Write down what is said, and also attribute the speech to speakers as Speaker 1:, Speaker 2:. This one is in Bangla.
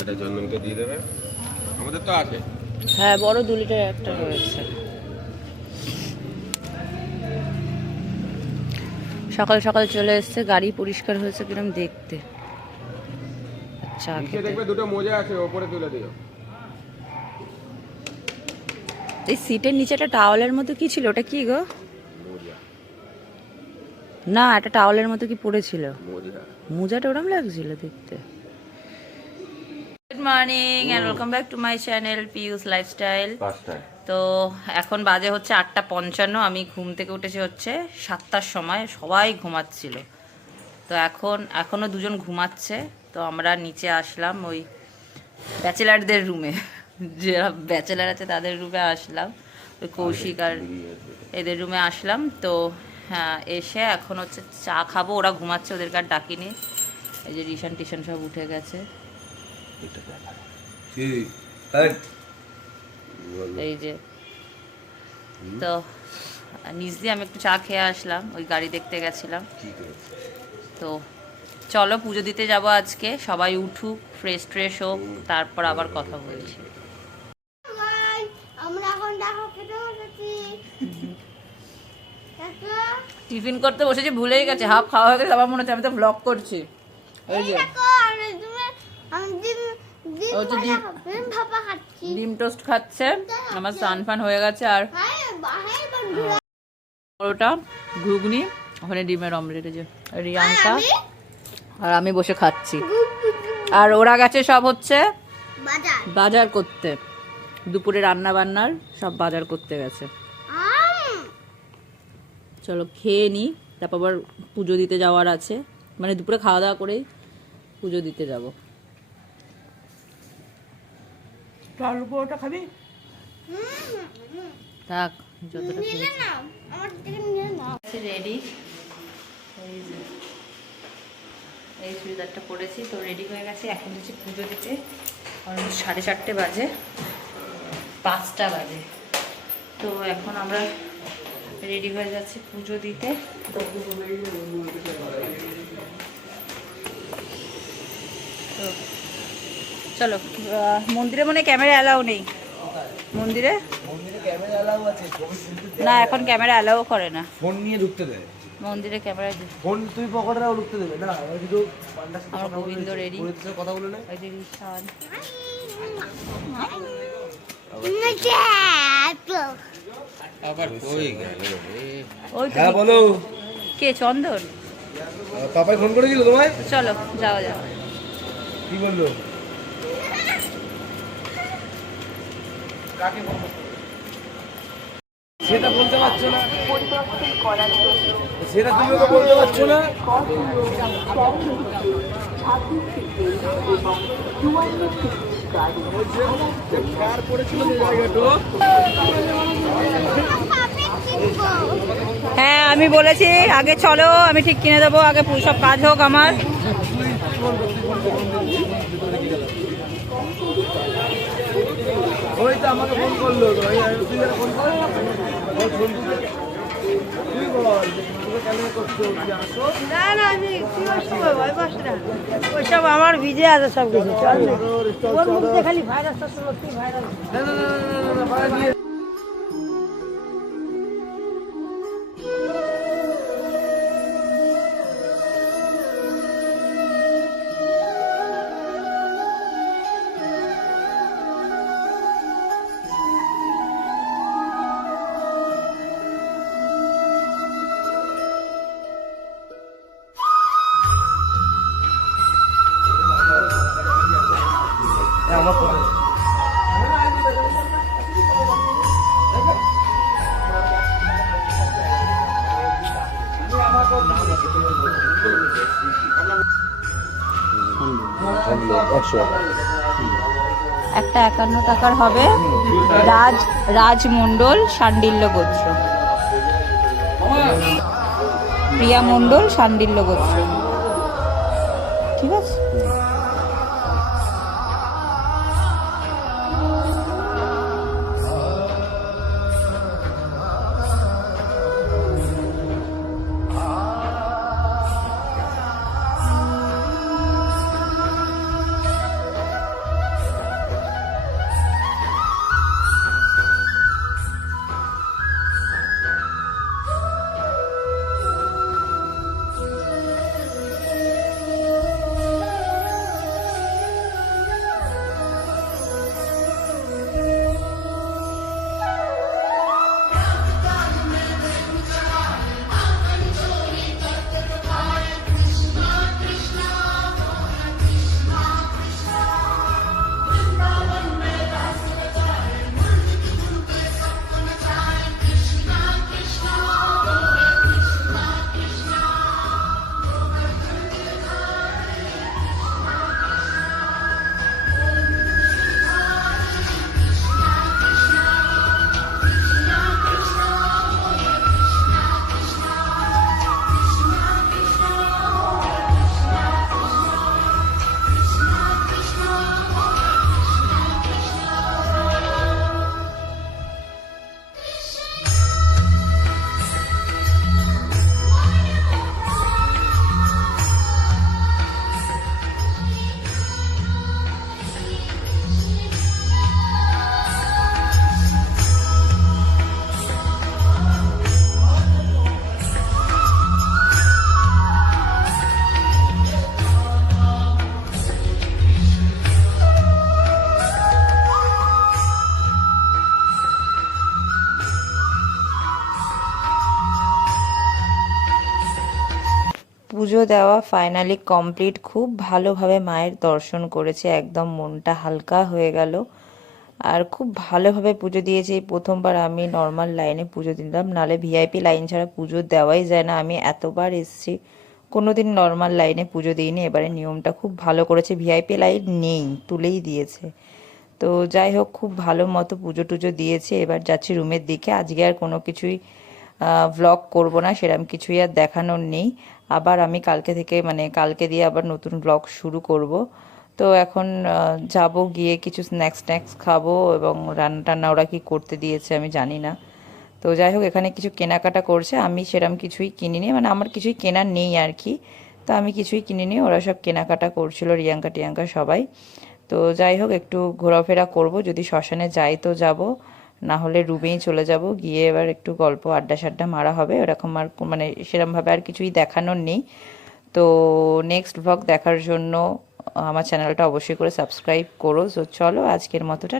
Speaker 1: এটা জন্মনকে দিয়ে দেবে? আমাদের তো আছে।
Speaker 2: হ্যাঁ বড় দু লিটার একটা রয়েছে। সকাল সকাল চলে এসছে গাড়ি পরিষ্কার হয়েছে কিরম দেখতে।
Speaker 1: নিচে দেখবে দুটো মোজা আছে ওপরে তুলে দিও।
Speaker 2: এই সিটের নিচে একটা টাওয়ালের মতো কি ছিল? ওটা কি গো? না একটা টাওয়ালের মতো কি পড়েছিল?
Speaker 1: মোজা।
Speaker 2: মোজাটা ওরম লাগছিল দেখতে। Good morning and welcome back to my channel Piu's lifestyle তো এখন বাজে হচ্ছে আটটা পঞ্চান্ন আমি ঘুম থেকে উঠেছি হচ্ছে সাতটার সময় সবাই ঘুমাচ্ছিল। তো এখন এখনও দুজন ঘুমাচ্ছে তো আমরা নিচে আসলাম ওই ব্যাচেলারদের রুমে। যারা ব্যাচেলার আছে তাদের রুমে আসলাম ওই কৌশিক আর এদের রুমে আসলাম তো হ্যাঁ এসে এখন হচ্ছে চা খাব। ওরা ঘুমাচ্ছে ওদেরকে আর ডাকিনি। এই যে রিশান টিশান সব উঠে গেছে। এই। যে। তো নিজ দিয়ে আমি একটু চা খেয়ে আসলাম। ওই গাড়ি দেখতে গেছিলাম। তো চলো পুজো দিতে যাব আজকে। সবাই উঠুক ফ্রেশ ট্রেশ হোক তারপর আবার কথা বলছি
Speaker 3: ভাই আমরা এখন দেখো খেতে বসেছি দেখো
Speaker 2: টিফিন করতে বসেছি ভুলেই গেছে। হাফ খাওয়া হয়ে গেছে আবার মনে হচ্ছে আমি তো ব্লগ করছি। এই যে।
Speaker 3: ডিম
Speaker 2: টোস্ট খাচ্ছে আমার স্নান ফান হয়ে গেছে আর পরোটা ঘুগনি ওখানে ডিমের অমলেট যে রিয়াঙ্কা আর আমি? বসে খাচ্ছি। আর ওরা গেছে সব হচ্ছে
Speaker 3: বাজার।
Speaker 2: করতে। দুপুরে রান্না বান্নার সব বাজার করতে গেছে। চলো খেয়ে নিই তারপর আবার পুজো দিতে যাওয়ার আছে। মানে দুপুরে খাওয়া দাওয়া করেই পুজো দিতে যাব। আলু পরোটা খাবি? থাক যতটা
Speaker 3: নিলে নাও আমার থেকে নিয়ে নাও।
Speaker 2: রেডি এই চুড়িদারটা পরেছি তো রেডি হয়ে গেছে। এখন হচ্ছে পুজো দিতে। সাড়ে চারটে বাজে পাঁচটা বাজে। তো এখন আমরা রেডি হয়ে যাচ্ছে পুজো দিতে। তো চলো মন্দিরে মনে ক্যামেরা অ্যালাউ নেই। মন্দিরে? না এখন ক্যামেরা অ্যালাউ করে না।
Speaker 4: ফোন নিয়ে ঢুকতে দেয়।
Speaker 2: মন্দিরে ক্যামেরা
Speaker 4: ফোন তুই পকেটরাও ঢুকতে দেবে। না
Speaker 2: আমার
Speaker 4: কথা বলে-
Speaker 2: গোবিন্দ।
Speaker 4: পুরোহিতের কথা বলে না।
Speaker 1: আবার কই গেল
Speaker 4: হ্যাঁ বলো।
Speaker 2: কে চন্দন?
Speaker 4: পাপাই ফোন করেছিল তোমায়?
Speaker 2: চলো যাওয়া যাওয়া
Speaker 4: কি বলল? কাকে ফোন সেটা বলতে পারছ না। সেটা তুমি তো বলতে পারছ না।
Speaker 2: হ্যাঁ আমি বলেছি, আগে চলো, আমি ঠিক কিনে দেবো, আগে সব কাজ হোক আমার।
Speaker 4: আমাকে ফোন করল ফোন
Speaker 5: না না আমি কি ওইসব আমার ভিজে আছে সব কিছু ওর মধ্যে খালি ভাইরাস
Speaker 2: একটা একান্ন টাকার হবে রাজ রাজমণ্ডল সান্ডিল্য গোত্র। প্রিয়া মণ্ডল সান্ডিল্য গোত্র। ঠিক আছে? দেওয়া ফাইনালি কমপ্লিট খুব ভালোভাবে মায়ের দর্শন করেছে, একদম মনটা হালকা হয়ে গেল। আর খুব ভালোভাবে পুজো দিয়েছি প্রথমবার আমি নর্মাল লাইনে পুজো দিলাম, নালে ভিআইপি লাইন ছাড়া পুজো দেওয়াই যায় না। আমি এতবার এসেছি, কোনোদিন নর্মাল লাইনে পুজো দিইনি, এবারে নিয়মটা খুব ভালো করেছে। ভিআইপি লাইন নেই, তুলেই দিয়েছে। তো যাই হোক, খুব ভালো মতো পুজো টুজো দিয়েছে। এবার যাচ্ছি রুমের দিকে। আজকে আর কোনো কিছুই ভ্লগ করব না সেরকম কিছুই আর দেখানোর নেই। আবার আমি কালকে থেকে মানে কালকে দিয়ে আবার নতুন ব্লগ শুরু করব। তো এখন যাব গিয়ে কিছু স্ন্যাক্স স্ন্যাক্স খাব এবং রান্না টান্না ওরা কি করতে দিয়েছে আমি জানি না। তো যাই হোক, এখানে কিছু কেনাকাটা করছে, আমি সেরকম কিছুই কিনিনি মানে আমার কিছুই কেনার নেই আর কি তো আমি কিছুই কিনিনি, ওরা সব কেনাকাটা করছিল রিয়াঙ্কা টিয়াঙ্কা সবাই। তো যাই হোক, একটু ঘোরাফেরা করব, যদি শ্মশানে যাই তো যাব। না হলে রুমেই চলে যাব। গিয়ে এবার একটু গল্প, আড্ডা সাড্ডা মারা হবে। ওরকম আর মানে সেরমভাবে আর কিছুই দেখানোর নেই। তো নেক্সট ভ্লগ দেখার জন্য, আমার চ্যানেলটা অবশ্যই করে সাবস্ক্রাইব করো। সো চলো আজকের মতোটা